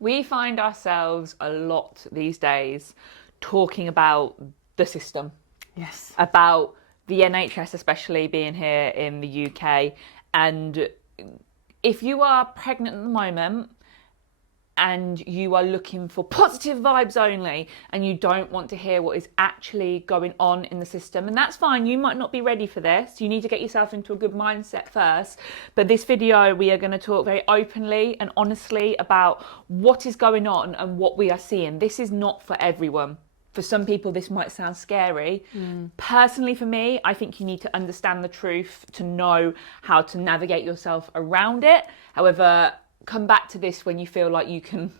We find ourselves a lot these days talking about the system, Yes. about the NHS, especially being here in the UK. And if you are pregnant at the moment and you are looking for positive vibes only and you don't want to hear what is actually going on in the system, and that's fine, you might not be ready for this, you need to get yourself into a good mindset first. But this video, we are going to talk very openly and honestly about what is going on and what we are seeing. This is not for everyone. For some people, this might sound scary. Personally, for me, I think you need to understand the truth to know how to navigate yourself around it. However, come back to this when you feel like you can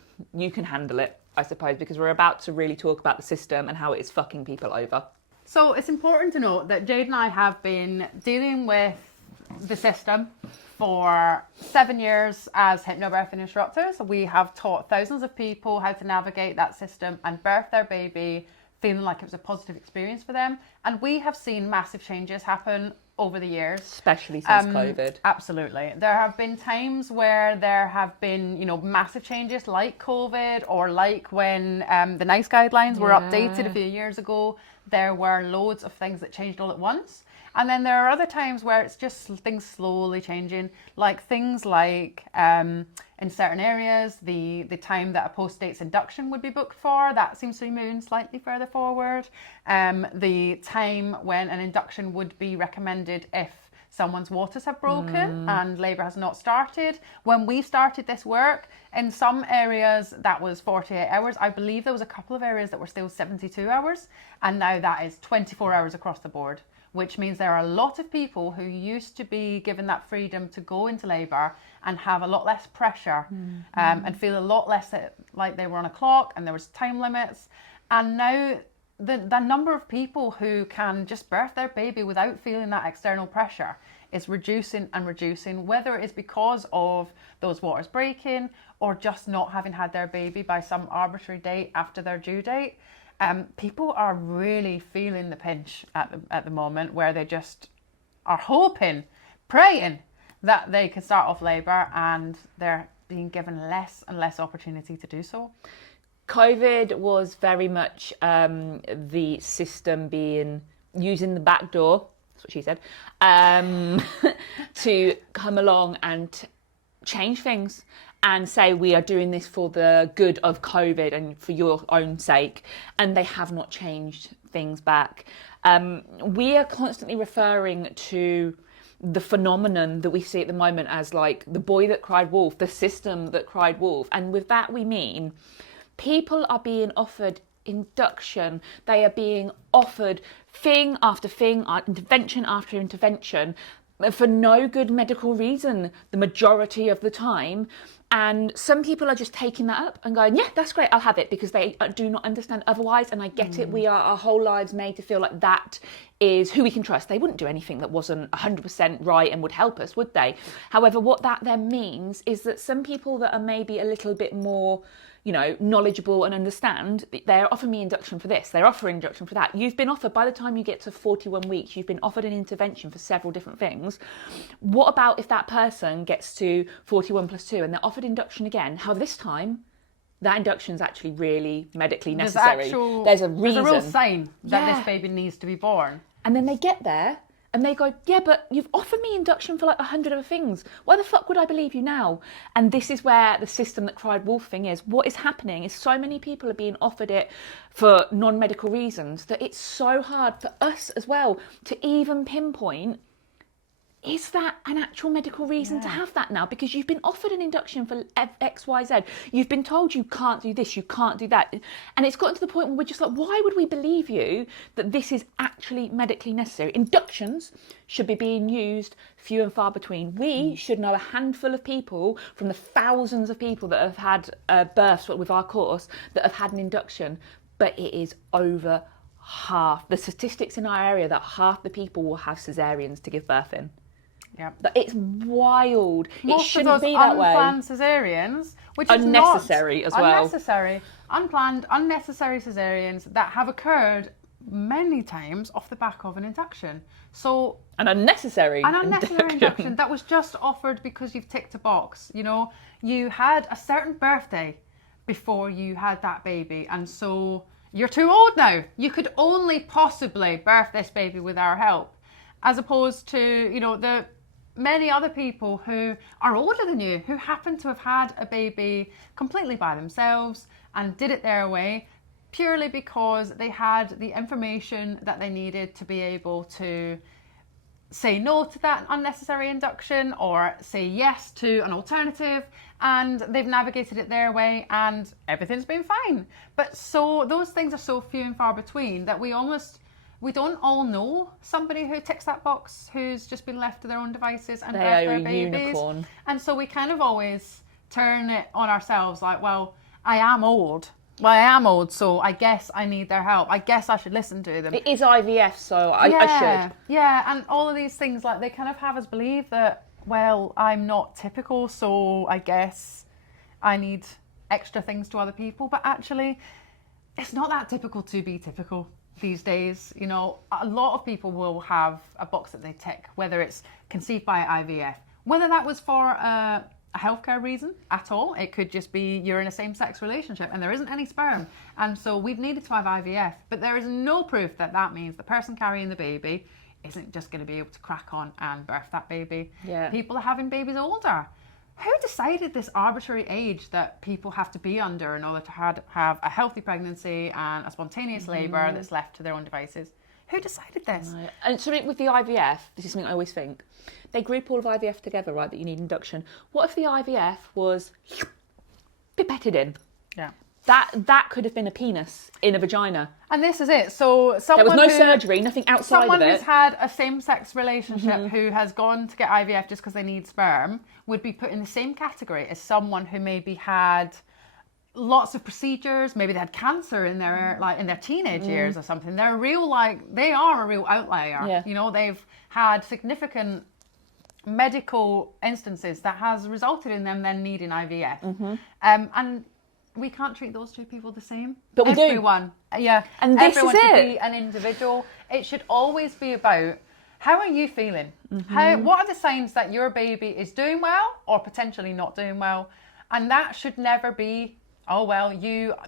handle it, I suppose, because we're about to really talk about the system and how it is fucking people over. So it's important to note that Jade and I have been dealing with the system for 7 years as hypnobirthing instructors. We have taught thousands of people how to navigate that system and birth their baby feeling like it was a positive experience for them. And we have seen massive changes happen over the years. Especially since COVID. Absolutely. There have been times where there have been, massive changes like COVID, or like when the NICE guidelines were updated a few years ago. There were loads of things that changed all at once. And then there are other times where it's just things slowly changing, like things like in certain areas, the time that a post-dates induction would be booked for, that seems to be moving slightly further forward. The time when an induction would be recommended if someone's waters have broken and labour has not started. When we started this work, in some areas that was 48 hours. I believe there was a couple of areas that were still 72 hours, and now that is 24 hours across the board, which means there are a lot of people who used to be given that freedom to go into labour and have a lot less pressure and feel a lot less like they were on a clock and there was time limits. And now the number of people who can just birth their baby without feeling that external pressure is reducing and reducing, whether it is because of those waters breaking or just not having had their baby by some arbitrary date after their due date. People are really feeling the pinch at the moment, where they just are hoping, praying that they can start off labour, and they're being given less and less opportunity to do so. COVID was very much the system using the back door, that's what she said, to come along and change things and say we are doing this for the good of COVID and for your own sake, and they have not changed things back. We are constantly referring to the phenomenon that we see at the moment as like the boy that cried wolf, the system that cried wolf, and with that we mean people are being offered induction, they are being offered thing after thing, intervention after intervention, for no good medical reason the majority of the time. And some people are just taking that up and going, yeah, that's great, I'll have it, because they do not understand otherwise. And I get it, we are our whole lives made to feel like that is who we can trust. They wouldn't do anything that wasn't 100% right and would help us, would they? However, what that then means is that some people that are maybe a little bit more knowledgeable and understand, they're offering me induction for this, they're offering induction for that. You've been offered, by the time you get to 41 weeks, you've been offered an intervention for several different things. What about if that person gets to 41 plus 2 and they're offered induction again? How this time that induction is actually really medically necessary. There's a reason. There's a real sign that this baby needs to be born. And then they get there and they go, yeah, but you've offered me induction for like 100 other things. Why the fuck would I believe you now? And this is where the system that cried wolf thing is. What is happening is so many people are being offered it for non-medical reasons that it's so hard for us as well to even pinpoint, is that an actual medical reason to have that now? Because you've been offered an induction for X, Y, Z. You've been told you can't do this, you can't do that. And it's gotten to the point where we're just like, why would we believe you that this is actually medically necessary? Inductions should be being used few and far between. We should know a handful of people from the thousands of people that have had births with our course that have had an induction. But it is over half. The statistics in our area that half the people will have cesareans to give birth in. Yeah, it's wild. Most it shouldn't of those be that way. Unplanned cesareans, which unnecessary is as well. Unnecessary, unplanned, unnecessary cesareans that have occurred many times off the back of an induction. So an unnecessary induction that was just offered because you've ticked a box. You had a certain birthday before you had that baby, and so you're too old now. You could only possibly birth this baby with our help, as opposed to, you know, the many other people who are older than you, who happen to have had a baby completely by themselves and did it their way, purely because they had the information that they needed to be able to say no to that unnecessary induction or say yes to an alternative, and they've navigated it their way and everything's been fine. But so those things are so few and far between that we don't all know somebody who ticks that box, who's just been left to their own devices and birthed their babies. Unicorn. And so we kind of always turn it on ourselves, like, well, I am old. Well, I am old, so I guess I need their help. I guess I should listen to them. It is IVF, so I should. Yeah, and all of these things, like, they kind of have us believe that, well, I'm not typical, so I guess I need extra things to other people. But actually, it's not that typical to be typical these days. You know, a lot of people will have a box that they tick, whether it's conceived by IVF, whether that was for a healthcare reason at all. It could just be you're in a same-sex relationship and there isn't any sperm, and so we've needed to have IVF, but there is no proof that that means the person carrying the baby isn't just going to be able to crack on and birth that baby. Yeah. People are having babies older. Who decided this arbitrary age that people have to be under in order to have a healthy pregnancy and a spontaneous labour that's left to their own devices? Who decided this? Right. And so with the IVF, this is something I always think, they group all of IVF together, right, that you need induction. What if the IVF was pipetted in? Yeah. That could have been a penis in a vagina. And this is it. So someone there was no surgery, nothing outside of it. Someone who's had a same-sex relationship who has gone to get IVF just because they need sperm would be put in the same category as someone who maybe had lots of procedures, maybe they had cancer in their teenage years or something. They are a real outlier. Yeah. You know, they've had significant medical instances that has resulted in them then needing IVF. And we can't treat those two people the same. But we everyone, do. Yeah. And this everyone is should it. be an individual. It should always be about, how are you feeling? What are the signs that your baby is doing well or potentially not doing well? And that should never be, oh, well,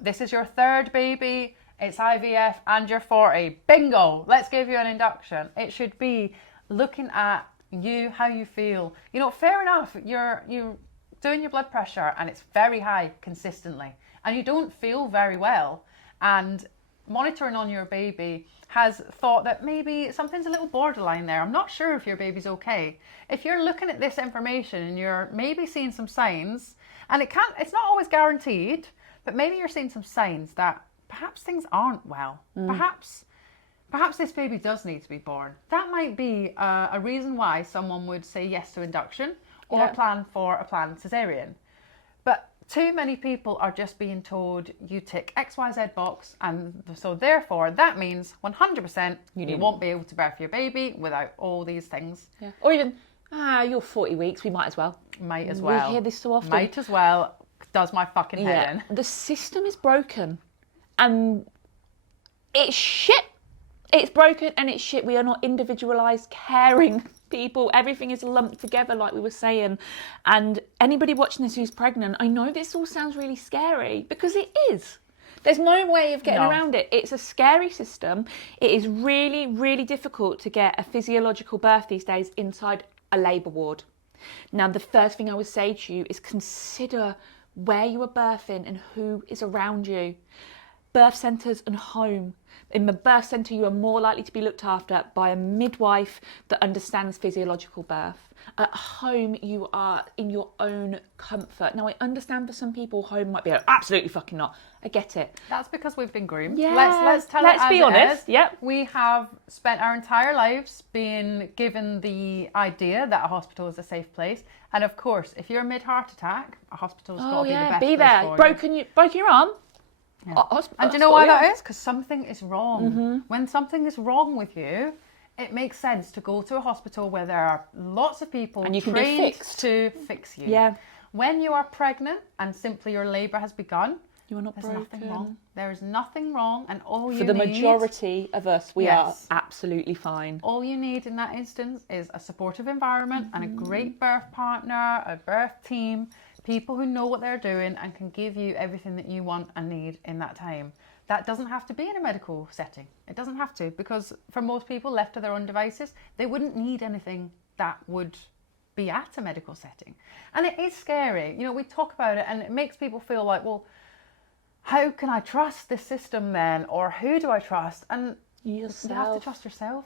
this is your third baby, it's IVF and you're 40. Bingo, let's give you an induction. It should be looking at you, how you feel. You know, fair enough, you're doing your blood pressure and it's very high consistently and you don't feel very well, and monitoring on your baby has thought that maybe something's a little borderline there. I'm not sure if your baby's okay. If you're looking at this information and you're maybe seeing some signs, and it's not always guaranteed, but maybe you're seeing some signs that perhaps things aren't well. Perhaps this baby does need to be born. That might be a reason why someone would say yes to induction or plan for a planned cesarean. But too many people are just being told you tick XYZ box, and so therefore that means 100% you won't be able to birth your baby without all these things. Yeah. Or even, you're 40 weeks, we might as well. Might as well. We hear this so often. Might as well. Does my fucking head in. The system is broken and it's shit. It's broken and it's shit. We are not individualised, caring people. Everything is lumped together, like we were saying. And anybody watching this who's pregnant, I know this all sounds really scary, because it is. There's no way of getting around it. It's a scary system. It is really, really difficult to get a physiological birth these days inside a labour ward. Now, the first thing I would say to you is consider where you are birthing and who is around you. Birth centres and home. In the birth centre, you are more likely to be looked after by a midwife that understands physiological birth. At home, you are in your own comfort. Now, I understand for some people, home might be absolutely fucking not. I get it. That's because we've been groomed. Yeah. Let's be honest. Yep. We have spent our entire lives being given the idea that a hospital is a safe place. And of course, if you're mid-heart attack, a hospital's got to be the best place there. for you. Broken your arm. Yeah. And do you know why that is? Because something is wrong. When something is wrong with you, it makes sense to go to a hospital where there are lots of people and you can trained to fix you. Yeah. When you are pregnant and simply your labour has begun, you are not there's broken. nothing wrong. There is nothing wrong, and all you need... For the need, majority of us, we are absolutely fine. All you need in that instance is a supportive environment and a great birth partner, a birth team People who know what they're doing and can give you everything that you want and need in that time. That doesn't have to be in a medical setting. It doesn't have to, because for most people left to their own devices, they wouldn't need anything that would be at a medical setting. And it is scary. You know, we talk about it and it makes people feel like, well, how can I trust this system then? Or who do I trust? And yourself. You have to trust yourself.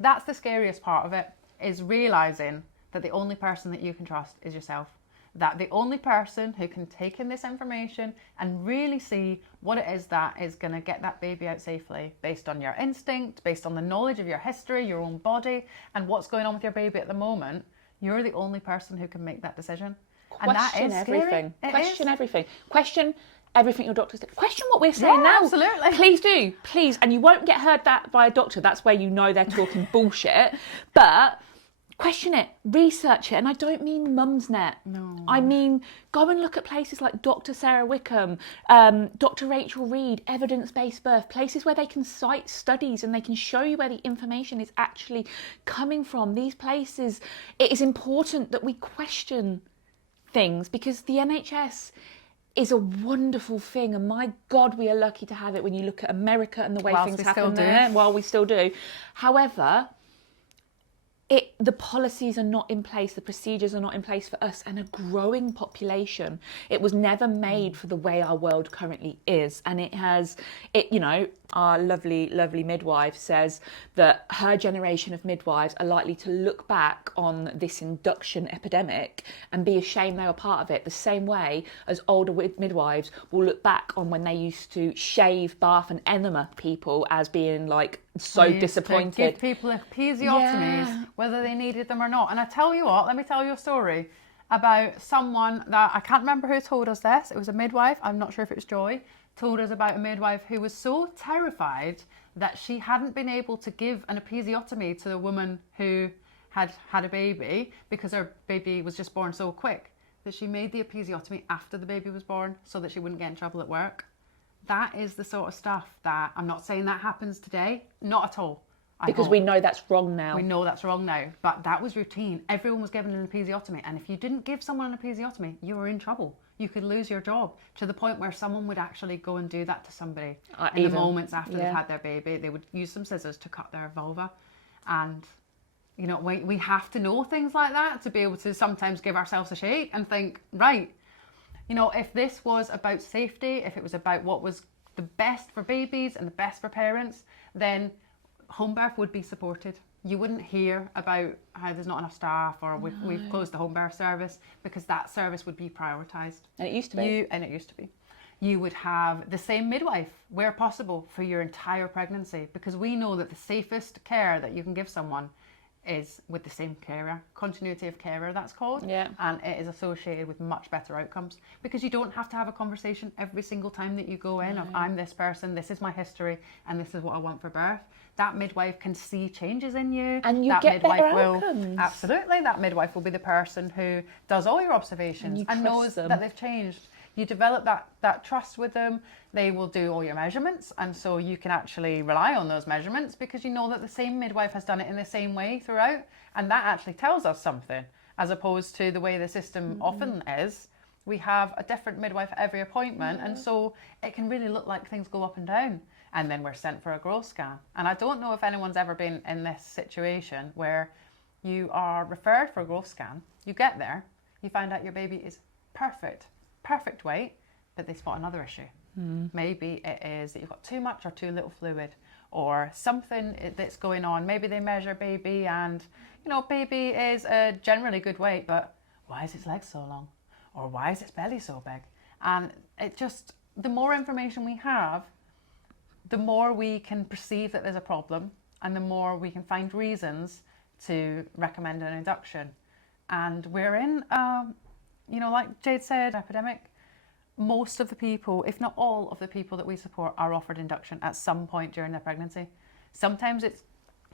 That's the scariest part of it, is realizing that the only person that you can trust is yourself. That the only person who can take in this information and really see what it is that is going to get that baby out safely, based on your instinct, based on the knowledge of your history, your own body, and what's going on with your baby at the moment, you're the only person who can make that decision. Question everything. Question everything. Question everything your doctor said. Question what we're saying now. Absolutely. Please do. Please. And you won't get heard that by a doctor. That's where you know they're talking bullshit. But question it, research it, and I don't mean Mumsnet. No. I mean, go and look at places like Dr. Sarah Wickham, Dr. Rachel Reed, Evidence-Based Birth, places where they can cite studies and they can show you where the information is actually coming from. These places, it is important that we question things, because the NHS is a wonderful thing, and my God, we are lucky to have it when you look at America and the way things happen there, while we still do. However, the policies are not in place, the procedures are not in place for us and a growing population. It was never made for the way our world currently is. And you know, our lovely, lovely midwife says that her generation of midwives are likely to look back on this induction epidemic and be ashamed they were part of it, the same way as older midwives will look back on when they used to shave, bath and enema people as being like so disappointed. To give people episiotomies, whether they needed them or not. And I tell you what, let me tell you a story about someone that, I can't remember who told us this. It was a midwife. I'm not sure if it was Joy. Told us about a midwife who was so terrified that she hadn't been able to give an episiotomy to the woman who had had a baby, because her baby was just born so quick, that she made the episiotomy after the baby was born so that she wouldn't get in trouble at work. That is the sort of stuff that, I'm not saying that happens today, not at all. Because we know that's wrong now. We know that's wrong now, but that was routine. Everyone was given an episiotomy, and if you didn't give someone an episiotomy, you were in trouble. You could lose your job, to the point where someone would actually go and do that to somebody in the moments after they've had their baby. They would use some scissors to cut their vulva. And, you know, we have to know things like that to be able to sometimes give ourselves a shake and think, right, you know, if this was about safety, if it was about what was the best for babies and the best for parents, then home birth would be supported. You wouldn't hear about how there's not enough staff, or we've closed the home birth service, because that service would be prioritised. And it used to be. You would have the same midwife where possible for your entire pregnancy, because we know that the safest care that you can give someone is with the same carer. Continuity of carer, that's called. Yeah. And it is associated with much better outcomes, because you don't have to have a conversation every single time that you go in of, I'm this person, this is my history, and this is what I want for birth. That midwife can see changes in you. And you that get midwife better will, outcomes. Absolutely. That midwife will be the person who does all your observations and knows that they've changed. You develop that trust with them. They will do all your measurements, and so you can actually rely on those measurements, because you know that the same midwife has done it in the same way throughout, and that actually tells us something, as opposed to the way the system often is. We have a different midwife at every appointment, and so it can really look like things go up and down. And then we're sent for a growth scan. And I don't know if anyone's ever been in this situation where you are referred for a growth scan, you get there, you find out your baby is perfect weight, but they spot another issue. Maybe it is that you've got too much or too little fluid, or something that's going on. Maybe they measure baby and, you know, baby is a generally good weight, but why is its legs so long? Or why is its belly so big? And it just, the more information we have, the more we can perceive that there's a problem, and the more we can find reasons to recommend an induction. And we're in, you know, like Jade said, epidemic. Most of the people, if not all of the people that we support, are offered induction at some point during their pregnancy. Sometimes it's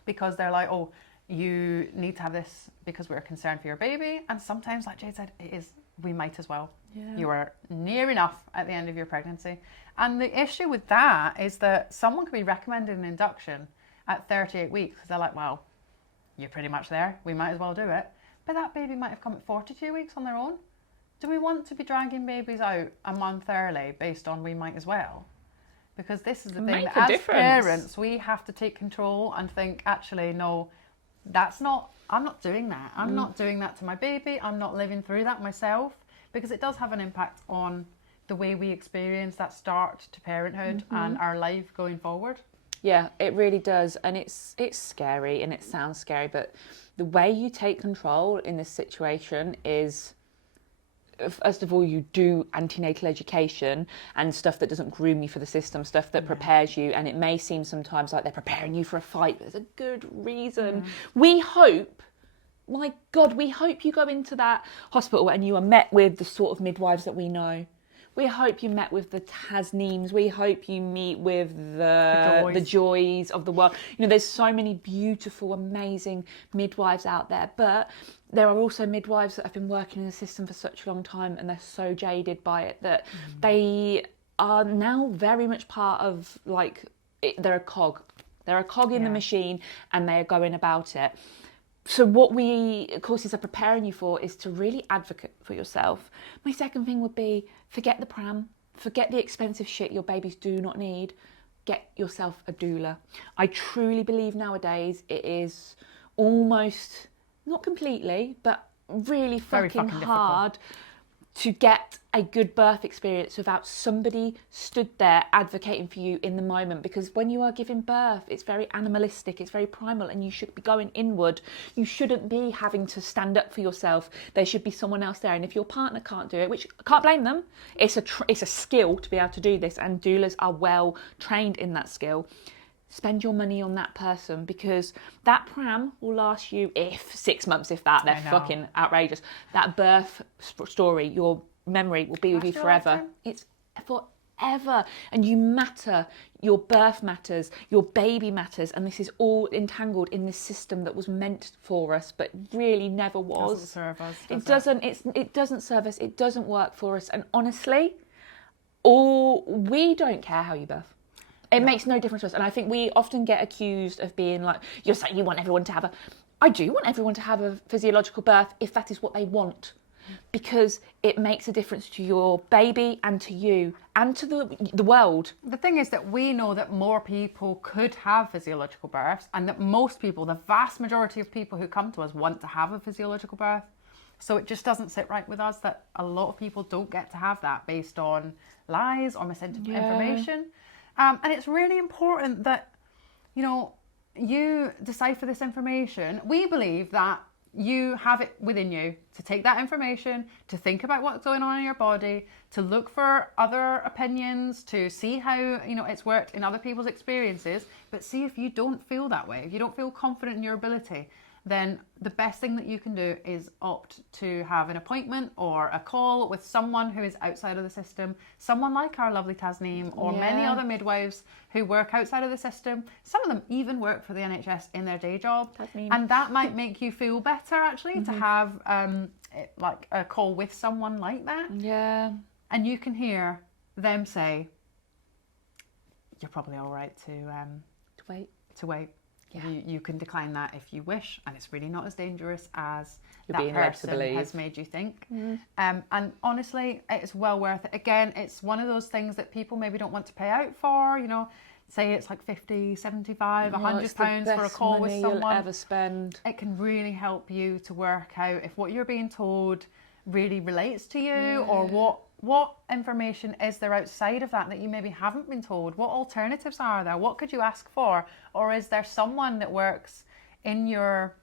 because they're like, oh, you need to have this because we're concerned for your baby. And sometimes, like Jade said, it is, we might as well. Yeah. You are near enough at the end of your pregnancy. And the issue with that is that someone could be recommended an induction at 38 weeks because they're like, well, you're pretty much there. We might as well do it. But that baby might have come at 42 weeks on their own. do we want to be dragging babies out a month early based on we might as well? Because this is the thing, that as parents, we have to take control and think, actually, no, I'm not doing that. I'm not doing that to my baby. I'm not living through that myself, because it does have an impact on the way we experience that start to parenthood and our life going forward. Yeah, it really does. And it's scary and it sounds scary, but the way you take control in this situation is, first of all, you do antenatal education and stuff that doesn't groom you for the system, stuff that prepares you. And it may seem sometimes like they're preparing you for a fight, but there's a good reason. We hope, my God, we hope you go into that hospital and you are met with the sort of midwives that we know. We hope you met with the Tasneems. We hope you meet with the joys of the world. You know, there's so many beautiful, amazing midwives out there, but there are also midwives that have been working in the system for such a long time and they're so jaded by it that they are now very much part of, like, they're a cog. They're a cog in the machine and they are going about it. So what we, courses are preparing you for is to really advocate for yourself. My second thing would be, forget the pram, forget the expensive shit your babies do not need. Get yourself a doula. I truly believe nowadays it is almost, not completely, but really fucking hard to get a good birth experience without somebody stood there advocating for you in the moment. Because when you are giving birth, it's very animalistic, it's very primal, and you should be going inward. You shouldn't be having to stand up for yourself. There should be someone else there. And if your partner can't do it, which I can't blame them, it's a skill to be able to do this, and doulas are well trained in that skill. Spend your money on that person, because that pram will last you 6 months, if that. They're fucking outrageous. That birth story, your memory will be with you forever. It's forever. And you matter. Your birth matters. Your baby matters. And this is all entangled in this system that was meant for us, but really never was. Doesn't serve us. It doesn't serve us. It doesn't work for us. And honestly, we don't care how you birth. It makes no difference to us. And I think we often get accused of being like, you're saying you want everyone to have I do want everyone to have a physiological birth if that is what they want, because it makes a difference to your baby and to you and to the world. The thing is that we know that more people could have physiological births, and that most people, the vast majority of people who come to us, want to have a physiological birth. So it just doesn't sit right with us that a lot of people don't get to have that based on lies or misinformation. And it's really important that, you know, you decipher this information. We believe that you have it within you to take that information, to think about what's going on in your body, to look for other opinions, to see how, you know, it's worked in other people's experiences. But see, if you don't feel that way, if you don't feel confident in your ability, then the best thing that you can do is opt to have an appointment or a call with someone who is outside of the system, someone like our lovely Tasneem or many other midwives who work outside of the system. Some of them even work for the NHS in their day job. Tasneem. And that might make you feel better, actually, to have like a call with someone like that. Yeah. And you can hear them say, you're probably all right to wait. Yeah. You can decline that if you wish, and it's really not as dangerous as that person has made you think. And honestly, it's well worth it. Again, it's one of those things that people maybe don't want to pay out for, you know, say it's like 50, 75, £100 for a call with someone. You'll ever spend. It can really help you to work out if what you're being told really relates to you, or what information is there outside of that you maybe haven't been told? What alternatives are there? What could you ask for? Or is there someone that works in your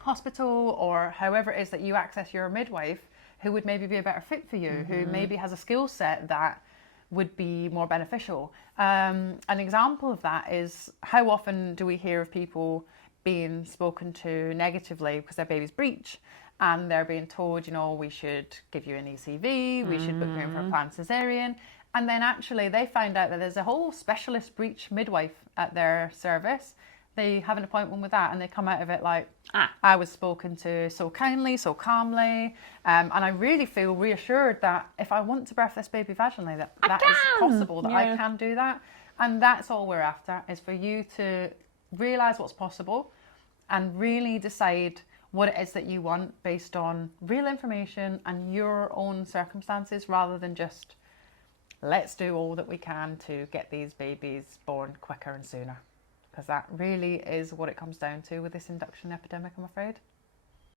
hospital or however it is that you access your midwife who would maybe be a better fit for you, who maybe has a skill set that would be more beneficial? An example of that is, how often do we hear of people being spoken to negatively because their baby's breech? And they're being told, you know, we should give you an ECV, we should book you in for a planned cesarean. And then actually they find out that there's a whole specialist breech midwife at their service. They have an appointment with that and they come out of it like, I was spoken to so kindly, so calmly. And I really feel reassured that if I want to birth this baby vaginally, that is possible, that I can do that. And that's all we're after, is for you to realise what's possible and really decide what it is that you want based on real information and your own circumstances, rather than just let's do all that we can to get these babies born quicker and sooner. Because that really is what it comes down to with this induction epidemic, I'm afraid.